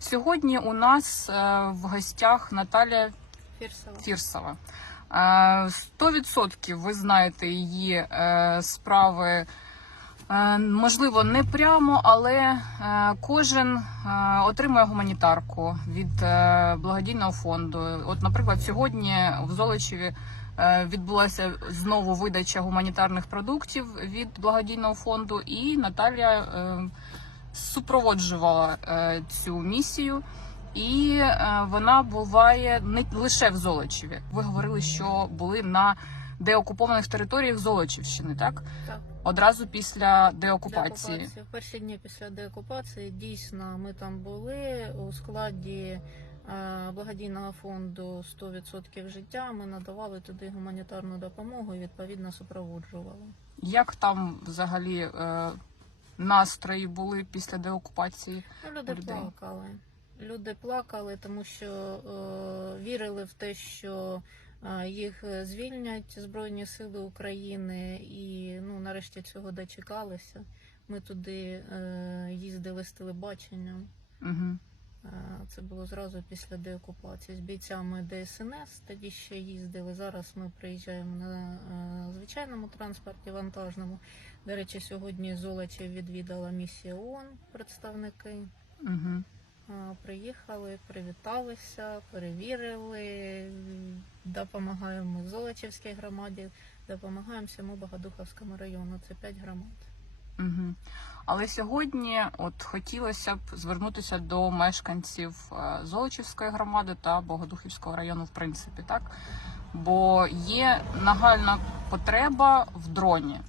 Сьогодні у нас е, в гостях Наталя Фірсова. Фірсова. Е, 100% ви знаєте її е, справи. Можливо, не прямо, але кожен отримує гуманітарку від благодійного фонду. От, наприклад, сьогодні в Золочеві відбулася знову видача гуманітарних продуктів від благодійного фонду, і Наталія супроводжувала е, цю місію. І е, вона буває не лише в Золочеві. Ви говорили, що були на деокупованих територіях Золочівщини, так? Так. Одразу після деокупації. Деокупація. Перші дні після деокупації дійсно ми там були у складі е, благодійного фонду 100% життя. Ми надавали туди гуманітарну допомогу і відповідно супроводжували. Як там взагалі настрої були після деокупації? Ну, люди Людей. плакали. Люди плакали, тому що е, вірили в те, що е, їх звільнять Збройні Сили України, і ну, нарешті цього дочекалися. Ми туди е, їздили з телебаченням. Угу. Це було зразу після деокупації з бійцями ДСНС. Тоді ще їздили. Зараз ми приїжджаємо на е, звичайному транспорті вантажному. До речі, сьогодні Золочів відвідала місія ООН, представники. Угу. Приїхали, привіталися, перевірили, допомагаємо Золочівській громаді, допомагаємо всьому Богодуховському району. Це 5 громад. Угу. Але сьогодні от хотілося б звернутися до мешканців е, Золочівської громади та Богодухівського району, в принципі, так? Бо є нагальна потреба в дроні.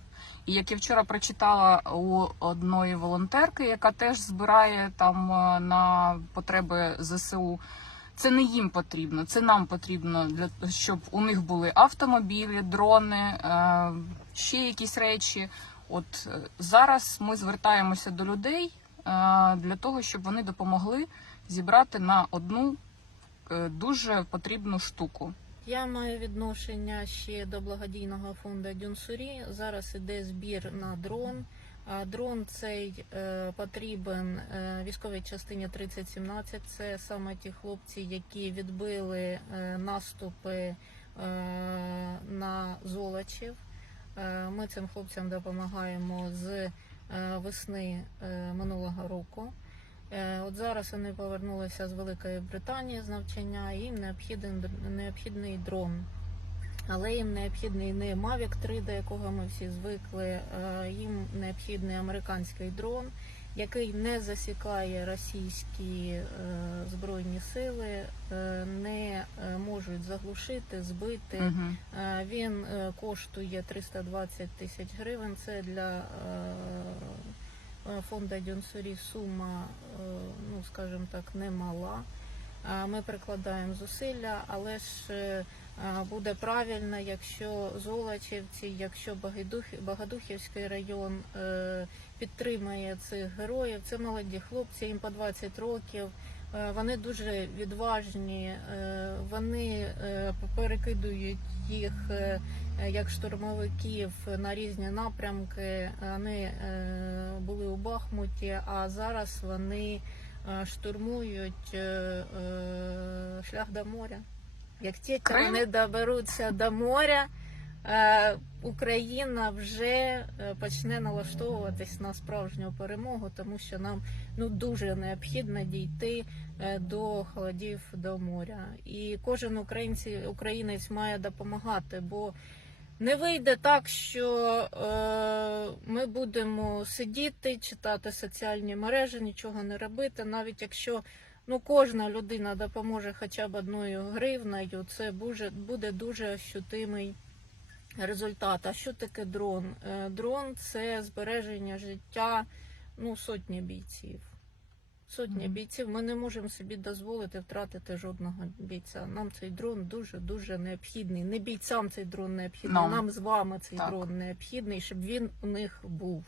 І як я вчора прочитала у одної волонтерки, яка теж збирає там е, на потреби ЗСУ. Це не їм потрібно, це нам потрібно для щоб у них були автомобілі, дрони, е, ще якісь речі. От е, зараз ми звертаємося до людей е, для того, щоб вони допомогли зібрати на одну е, дуже потрібну штуку. Я маю відношення ще до благодійного фонду Дюнсурі. Зараз іде збір на дрон. А Дрон цей потрібен військовій частині 3017. Це саме ті хлопці, які відбили наступи на Золочів. Е, Ми цим хлопцям допомагаємо з е, весни е, минулого року. От зараз вони повернулися з Великої Британії з навчання. Їм необхідний необхідний дрон. Але їм необхідний не Mavic 3, до якого ми всі звикли. Їм необхідний американський дрон, який не засікає російські е, збройні сили, е, не е, можуть заглушити, збити. Угу. Е, Він е, коштує 320 тисяч гривень. Це для е, е, фонду Дюнсурі сума, е, ну скажімо так, немала. Е, Ми прикладаємо зусилля, але ж е, буде правильно, якщо Золочівці, якщо Багадух- Багадухівський район е, підтримає цих героїв. Це молоді хлопці, їм по 20 років. Е, Вони дуже відважні, е, вони е, перекидують їх е, як штурмовиків на різні напрямки. Вони е, були у Бахмуті, а зараз вони е, штурмують е, е, шлях до моря. Як тільки Крим? вони доберуться до моря, е, Україна вже е, почне налаштовуватись на справжню перемогу, тому що нам ну дуже необхідно дійти е, до холодів до моря. І кожен українці, українець має допомагати, бо не вийде так, що е, ми будемо сидіти, читати соціальні мережі, нічого не робити, навіть якщо. Ну, кожна людина допоможе хоча б одною гривнею, це буде, буде дуже ощутимий результат. А що таке дрон? Е, Дрон це збереження життя ну, сотні бійців. Сотні бійців. Ми не можемо собі дозволити втратити жодного бійця. Нам цей дрон дуже дуже необхідний. Не бійцям цей дрон необхідний, Нам. нам з вами цей Так. дрон необхідний, щоб він у них був.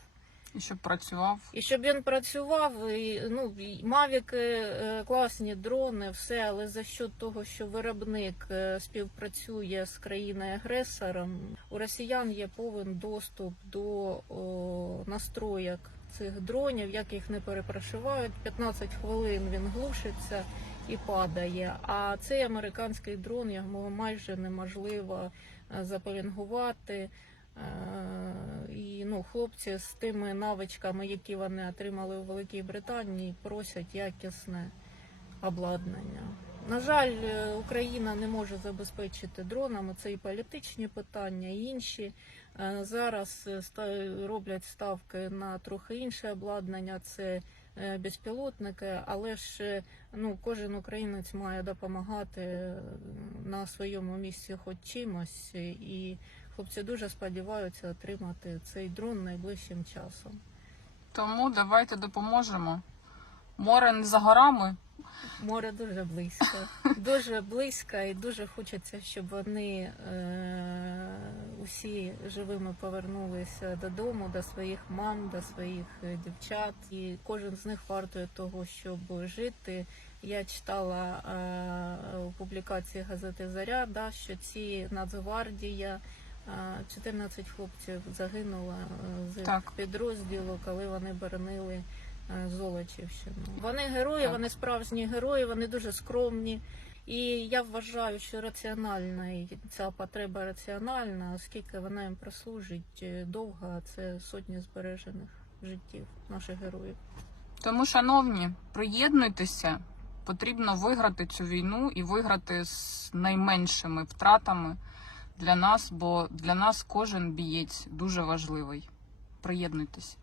І щоб працював. І щоб він працював, і, ну, мавіки, е, класні дрони, все, але за счет того, що виробник е, співпрацює з країною-агресором, у росіян є повен доступ до о, настроєк цих дронів, як їх не перепрошивають. 15 хвилин він глушиться і падає. А цей американський дрон його майже неможливо е, запеленгувати. Е, І ну, хлопці з тими навичками, які вони отримали у Великій Британії, просять якісне обладнання. На жаль, е, Україна не може забезпечити дронами. Це і політичні питання, і інші. Е, Зараз роблять ставки на трохи інше обладнання. Це безпілотники, але ж ну, кожен українець має допомагати на своєму місці хоч чимось. І хлопці дуже сподіваються отримати цей дрон найближчим часом. Тому давайте допоможемо. Море не за горами. Море дуже близько, дуже близько, і дуже хочеться, щоб вони е, усі живими повернулися додому, до своїх мам, до своїх е, дівчат. І кожен з них вартує того, щоб жити. Я читала е, у публікації газети Заря, да, що ці Нацгвардія. Е, 14 хлопців загинуло е, з Так. підрозділу, коли вони боронили е, Золочівщину. Вони герої, Так. вони справжні герої, вони дуже скромні. І я вважаю, що раціональна і ця потреба раціональна, оскільки вона їм прослужить е, довго, а це сотні збережених життів наших героїв. Тому, шановні, приєднуйтеся. Потрібно виграти цю війну і виграти з найменшими втратами для нас, бо для нас кожен бієць дуже важливий. Приєднуйтесь.